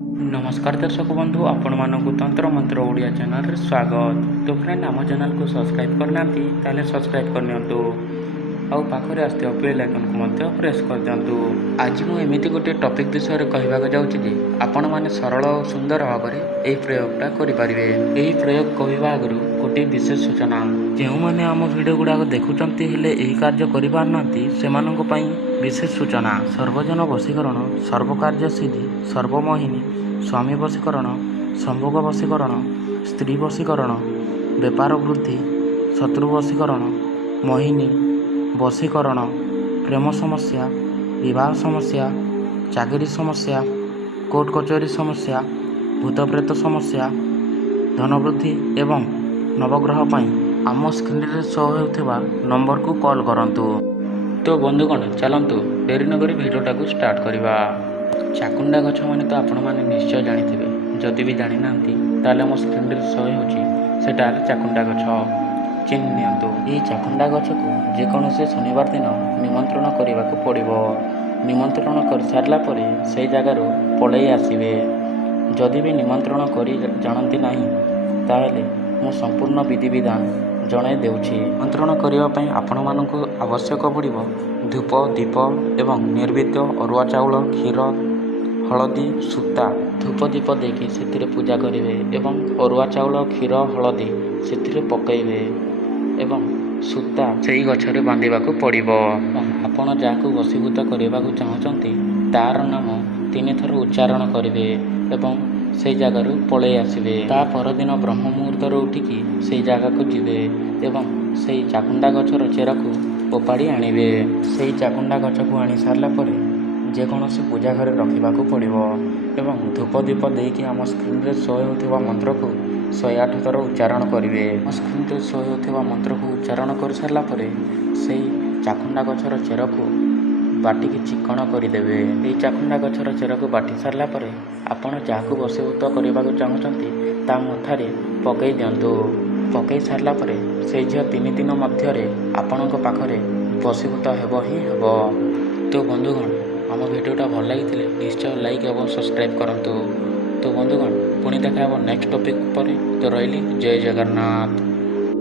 नमस्कार दर्शक बंधु आपण मानक तंत्र मंत्र ओडिया चैनल रे स्वागत। तो फ्रेंड आम चैनल को सब्सक्राइब करना ताले सब्सक्राइब करनियंतु आउ पाखरे आस्ते बेल आइकन को मध्य प्रेस कर दियंतु। आज मु एमिति गोटे टॉपिक विषय रे कहबाक जाउछि जे आपण माने सरल और सुंदर भाव रे एही प्रयोगटा करि परिबे। एही प्रयोग कहबा आगरु गोटे विशेष सूचना जेउ माने आम वीडियो गुडा देखुचंती हेले एही कार्य करि पारनांती सेमानक पई विशेष सूचना। सर्वजन वशीकरण, सर्वकार्य सिद्धि, सर्वमोहिनी, स्वामी वशीकरण, संभोग वशीकरण, स्त्री वशीकरण, व्यापार वृद्धि, शत्रु वशीकरण, मोहिनी वशीकरण, प्रेम समस्या, विवाह समस्या, चाकरी समस्या, कोर्ट कचहरी समस्या, भूत प्रेत समस्या, धनवृद्धि एवं नवग्रह पाई आम स्क्रीन रे शो होउथिबा नंबर को कॉल करंतु। तो बंधुगण चलंतु डेरी नगरी भिडियोटा को स्टार्ट करवा। चाकुंडा गछ माने तो आपण माने निश्चय जानिथिबे, जदि भी जानि नांती ताले मो स्क्रीन रे शो होउची सेटा चाकुंडा गछ चिन्ह नियंतु। एही चाकुंडा गछ को जे कोनोसे शनिवार दिन निमंत्रण करबाक पड़िबो। निमंत्रण कर सारला परे सेही जागारो पळेई आसीबे। जदि भी निमंत्रण करी जानती नाही ताहेले मो संपूर्ण विधि विधान जणाई देउछि। निमंत्रण करिवा पई आपण मानकु आवश्यक पड़िबो धूप, दीप एवं निर्विद्य अरुआ चाउल, क्षीर, हलदी, सूता। धूप दीप देकी सेतिरे पूजा करिवे एवं अरुआ चाउल, क्षीर, हलदी सेतिरे पकइबे एवं सूता सेही गछरे बांधिबाकू पड़िबो। आपण जाहाकू वशीभूत करिबाकू चाहुचंती तार नाम 3 थर उच्चारण करिवे एवं सेही जागारू पळेई आसिबे। ता परदिन ब्रह्म मुहूर्तरू उठिकी सेही जागाकू जिवे एवं सेही चाकुंडा गछर चेराकू ओपाड़ी आनिबे। सेही चाकुंडा गछकू आनी सारला परे जेकोसी पूजा घरे रखिबाकू पड़िबो एवं धूप दीप देकी आम स्क्रीन रे शो होउथिबा मंत्र को 108 थर उच्चारण करिवे। स्क्रीन रे शो होउथिबा मंत्र को उच्चारण कर सारला परे सेही चाकुंडा गछर चेरकू बाटिकी चिकण करदेवे। एही चाकुंडा गछर चेरकू बाटी सारला परे आपण जाहाकू वशीभूत करबाकू चाहुचंती ता मथारे पकई दियंतु। पकई सारला परे सेही झियो 3 दिन मध्यरे आपणक पाखरे वशीभूत हेबो ही हेबो। तो बंधुगण आम भिडियोटा भल लगी निश्चय लाइक एवं सब्सक्राइब करंतु। तो बंधुगण पुणी देखा नेक्स्ट टॉपिक पर। तो रही जय जगन्नाथ।